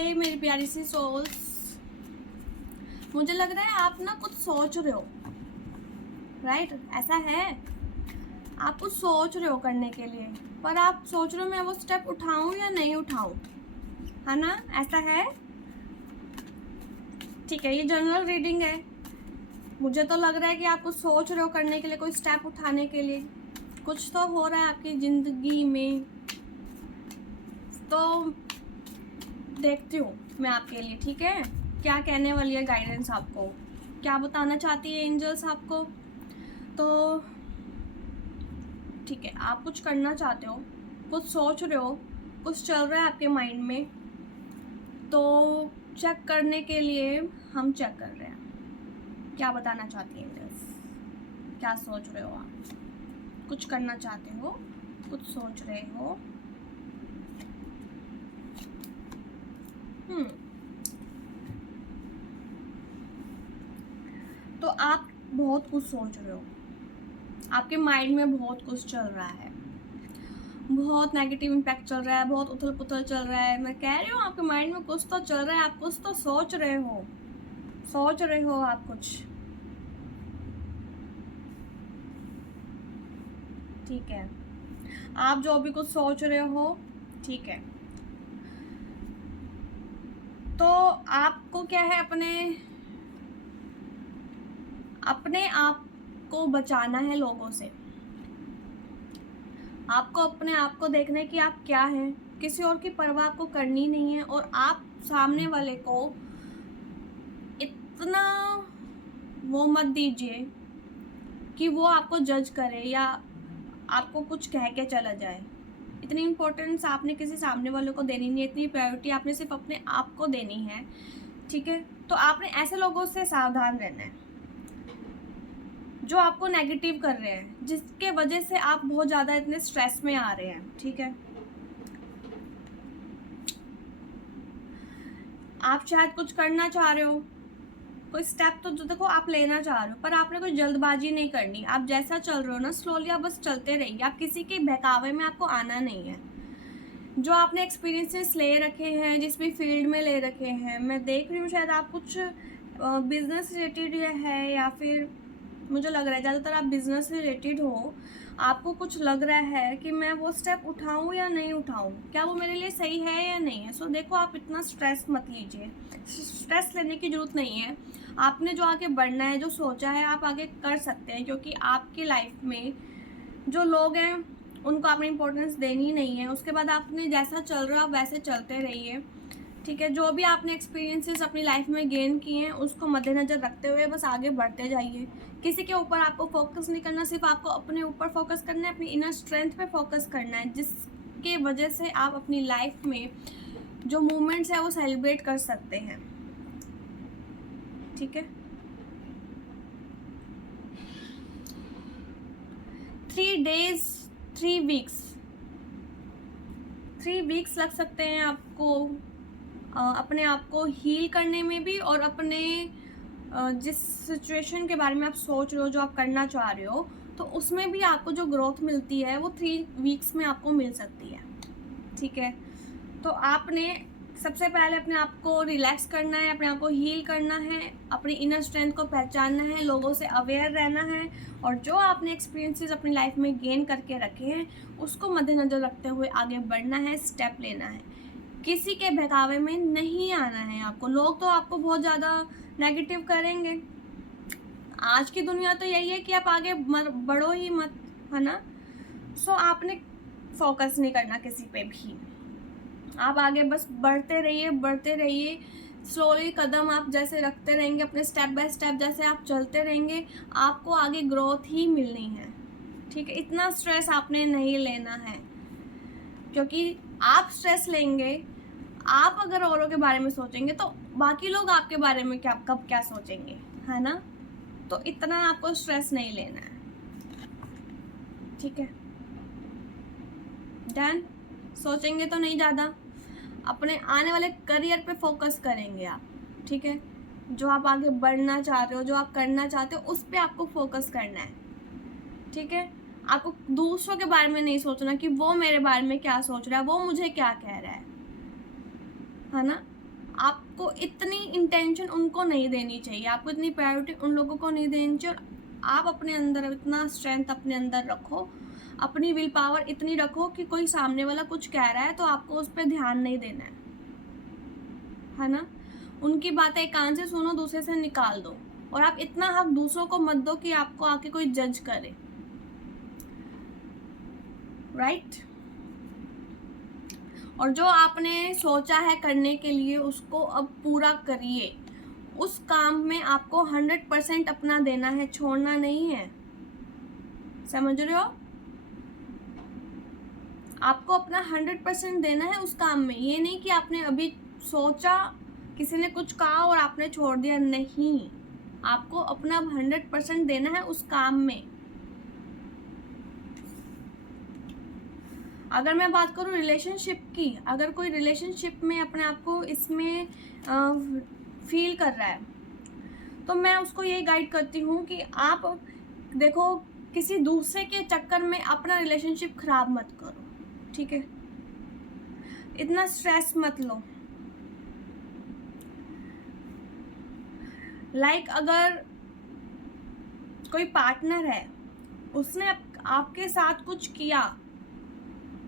हाय मेरी प्यारी सी सोल्स, मुझे लग रहा है आप ना कुछ सोच रहे हो, राइट? ऐसा है, आप कुछ सोच रहे हो करने के लिए, पर आप सोच रहे हो मैं वो स्टेप उठाऊं या नहीं उठाऊं, है ना? ऐसा है, ठीक है। ये जनरल रीडिंग है। मुझे तो लग रहा है कि आप कुछ सोच रहे हो करने के लिए, कोई स्टेप उठाने के लिए, कुछ तो हो रहा है आपकी ज़िंदगी में। तो देखती हूँ मैं आपके लिए, ठीक है? क्या कहने वाली है गाइडेंस आपको, क्या बताना चाहती है एंजल्स आपको। तो ठीक है, आप कुछ करना चाहते हो, कुछ सोच रहे हो, कुछ चल रहा है आपके माइंड में, तो चेक करने के लिए हम चेक कर रहे हैं। क्या बताना चाहती है एंजल्स, क्या सोच रहे हो आप, कुछ करना चाहते हो, कुछ सोच रहे हो। तो आप बहुत कुछ सोच रहे हो, आपके माइंड में बहुत कुछ चल रहा है, बहुत नेगेटिव इम्पैक्ट चल रहा है, बहुत उथल पुथल चल रहा है। मैं कह रही हूँ आपके माइंड में कुछ तो चल रहा है, आप कुछ तो सोच रहे हो आप कुछ, ठीक है। आप जो भी कुछ सोच रहे हो, ठीक है, तो आपको क्या है, अपने आप को बचाना है लोगों से। आपको अपने आप को देखना है कि आप क्या हैं, किसी और की परवाह आपको करनी नहीं है। और आप सामने वाले को इतना वो मत दीजिए कि वो आपको जज करे या आपको कुछ कह के चला जाए। इतनी इम्पोर्टेंस आपने किसी सामने वाले को देनी नहीं है, इतनी प्रायोरिटी आपने सिर्फ अपने आप को देनी है, ठीक है? तो आपने ऐसे लोगों से सावधान रहना है जो आपको नेगेटिव कर रहे हैं, जिसके वजह से आप बहुत ज़्यादा इतने स्ट्रेस में आ रहे हैं, ठीक है? आप शायद कुछ करना चाह रहे हो, कोई स्टेप तो जो देखो आप लेना चाह रहे हो, पर आपने कोई जल्दबाजी नहीं करनी। आप जैसा चल रहे हो ना, स्लोली आप बस चलते रहिए। आप किसी के बहकावे में आपको आना नहीं है। जो आपने एक्सपीरियंसेस ले रखे हैं, जिस भी फील्ड में ले रखे हैं, मैं देख रही हूँ शायद आप कुछ बिजनेस रिलेटेड है, या फिर मुझे लग रहा है ज़्यादातर आप बिजनेस रिलेटेड हो। आपको कुछ लग रहा है कि मैं वो स्टेप उठाऊं या नहीं उठाऊं, क्या वो मेरे लिए सही है या नहीं है। सो देखो, आप इतना स्ट्रेस मत लीजिए, स्ट्रेस लेने की ज़रूरत नहीं है। आपने जो आगे बढ़ना है, जो सोचा है, आप आगे कर सकते हैं, क्योंकि आपकी लाइफ में जो लोग हैं उनको आपने इम्पोर्टेंस देनी नहीं है। उसके बाद आपने जैसा चल रहा है आप वैसे चलते रहिए, ठीक है? जो भी आपने एक्सपीरियंसेस अपनी लाइफ में गेन किए हैं उसको मद्देनज़र रखते हुए बस आगे बढ़ते जाइए। किसी के ऊपर आपको फोकस नहीं करना, सिर्फ आपको अपने ऊपर फोकस करना है, अपनी इनर स्ट्रेंथ पे फोकस करना है, जिसके वजह से आप अपनी लाइफ में जो मोमेंट्स है वो सेलिब्रेट कर सकते हैं, ठीक है? 3 days 3 weeks 3 weeks लग सकते हैं आपको अपने आप को हील करने में भी, और अपने जिस सिचुएशन के बारे में आप सोच रहे हो, जो आप करना चाह रहे हो, तो उसमें भी आपको जो ग्रोथ मिलती है वो 3 weeks में आपको मिल सकती है, ठीक है? तो आपने सबसे पहले अपने आप को रिलैक्स करना है, अपने आप को हील करना है, अपनी इनर स्ट्रेंथ को पहचानना है, लोगों से अवेयर रहना है, और जो आपने एक्सपीरियंसेस अपनी लाइफ में गेन करके रखे हैं उसको मद्देनज़र रखते हुए आगे बढ़ना है, स्टेप लेना है। किसी के बहकावे में नहीं आना है आपको। लोग तो आपको बहुत ज़्यादा नेगेटिव करेंगे। आज की दुनिया तो यही है कि आप आगे बढ़ो ही मत, है ना? सो आपने फोकस नहीं करना किसी पे भी, आप आगे बस बढ़ते रहिए। स्लोली कदम आप जैसे रखते रहेंगे, अपने स्टेप बाय स्टेप जैसे आप चलते रहेंगे, आपको आगे ग्रोथ ही मिलनी है, ठीक है? इतना स्ट्रेस आपने नहीं लेना है, क्योंकि आप स्ट्रेस लेंगे, आप अगर औरों के बारे में सोचेंगे तो बाकी लोग आपके बारे में कब क्या सोचेंगे, है ना? तो इतना आपको स्ट्रेस नहीं लेना है, ठीक है? डन? सोचेंगे तो नहीं ज़्यादा, अपने आने वाले करियर पे फोकस करेंगे आप, ठीक है? जो आप आगे बढ़ना चाहते हो, जो आप करना चाहते हो, उस पर आपको फोकस करना है, ठीक है? आपको दूसरों के बारे में नहीं सोचना कि वो मेरे बारे में क्या सोच रहा है, वो मुझे क्या कह रहा है ना? आपको इतनी इंटेंशन उनको नहीं देनी चाहिए, आपको इतनी प्रायोरिटी उन लोगों को नहीं देनी चाहिए। और आप अपने अंदर इतना स्ट्रेंथ अपने अंदर रखो, अपनी विल पावर इतनी रखो कि कोई सामने वाला कुछ कह रहा है तो आपको उस पर ध्यान नहीं देना है ना। उनकी बातें एक कान से सुनो, दूसरे से निकाल दो। और आप इतना हक दूसरों को मत दो कि आपको आके कोई जज करे, राइट। और जो आपने सोचा है करने के लिए उसको अब पूरा करिए। उस काम में आपको 100% अपना देना है, छोड़ना नहीं है, समझ रहे हो। आपको अपना 100% देना है उस काम में। ये नहीं कि आपने अभी सोचा, किसी ने कुछ कहा और आपने छोड़ दिया, नहीं। आपको अपना 100% देना है उस काम में। अगर मैं बात करूँ रिलेशनशिप की, अगर कोई रिलेशनशिप में अपने आप को इसमें फील कर रहा है तो मैं उसको ये गाइड करती हूँ कि आप देखो, किसी दूसरे के चक्कर में अपना रिलेशनशिप खराब मत करो, ठीक है। इतना स्ट्रेस मत लो। अगर कोई पार्टनर है, उसने आपके साथ कुछ किया